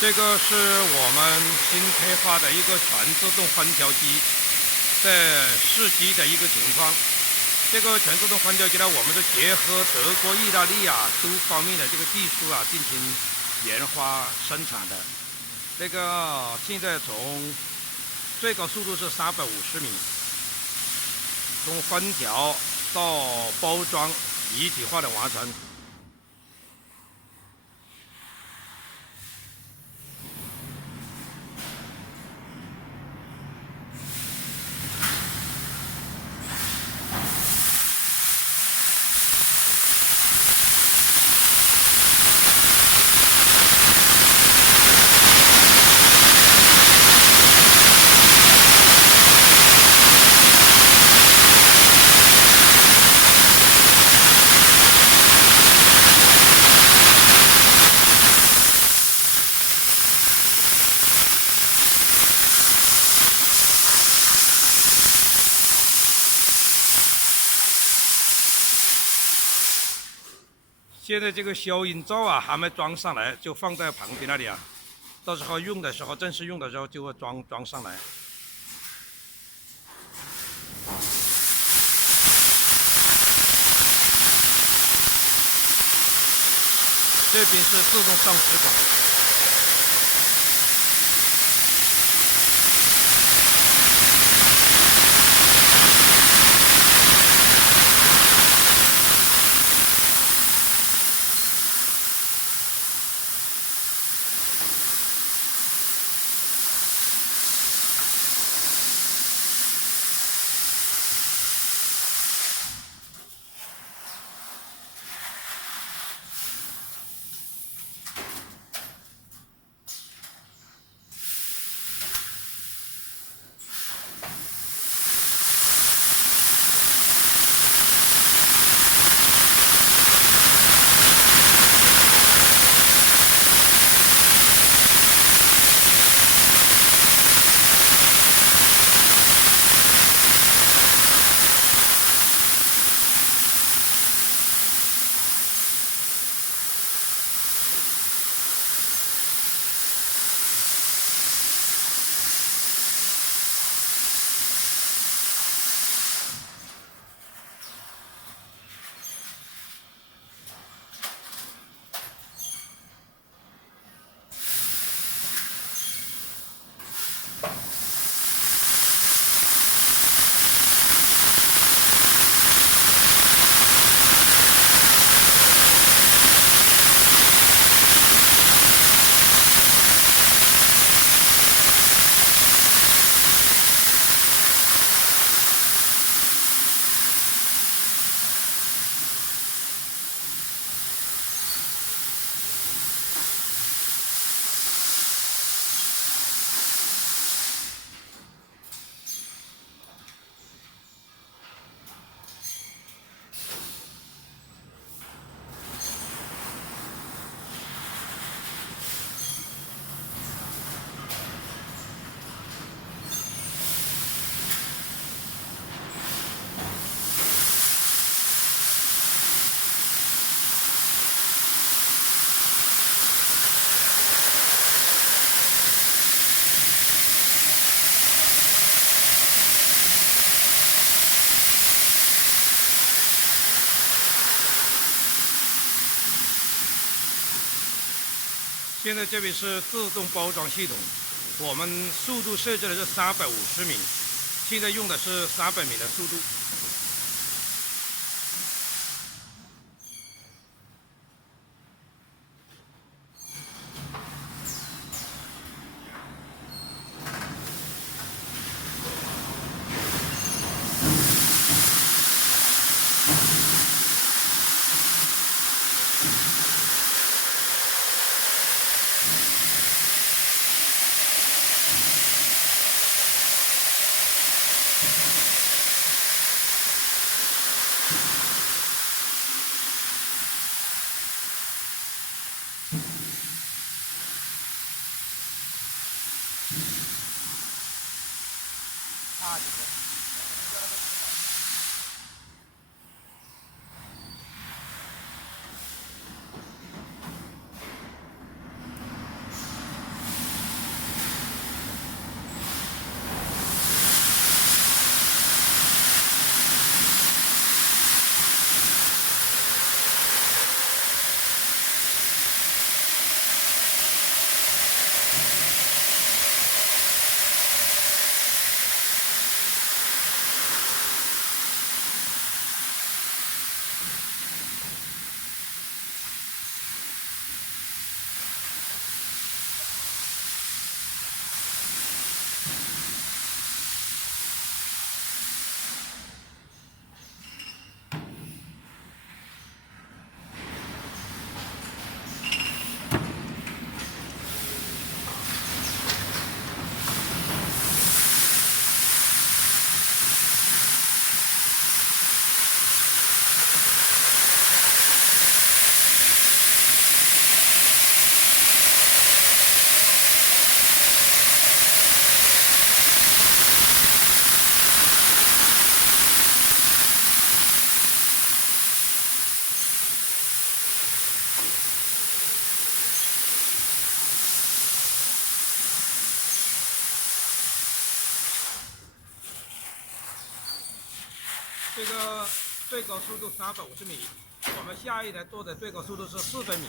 这个是我们新开发的一个全自动换条机，在试机的一个情况。这个全自动换条机呢，我们是结合德国、意大利都方面的这个技术进行研发生产的。这个现在从最高速度是350米，从分条到包装一体化的完成。现在这个消音罩还没装上来，就放在旁边那里到时候用的时候，正式用的时候就会装上来。这边是自动上直管。现在这边是自动包装系统，我们速度设置的是350米，现在用的是300米的速度。这个最高速度350米，我们下一台舵的最高速度是4分米。